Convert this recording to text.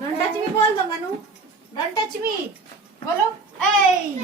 Don't touch me, बोल दो Manu. Don't touch me. बोलो. Hey.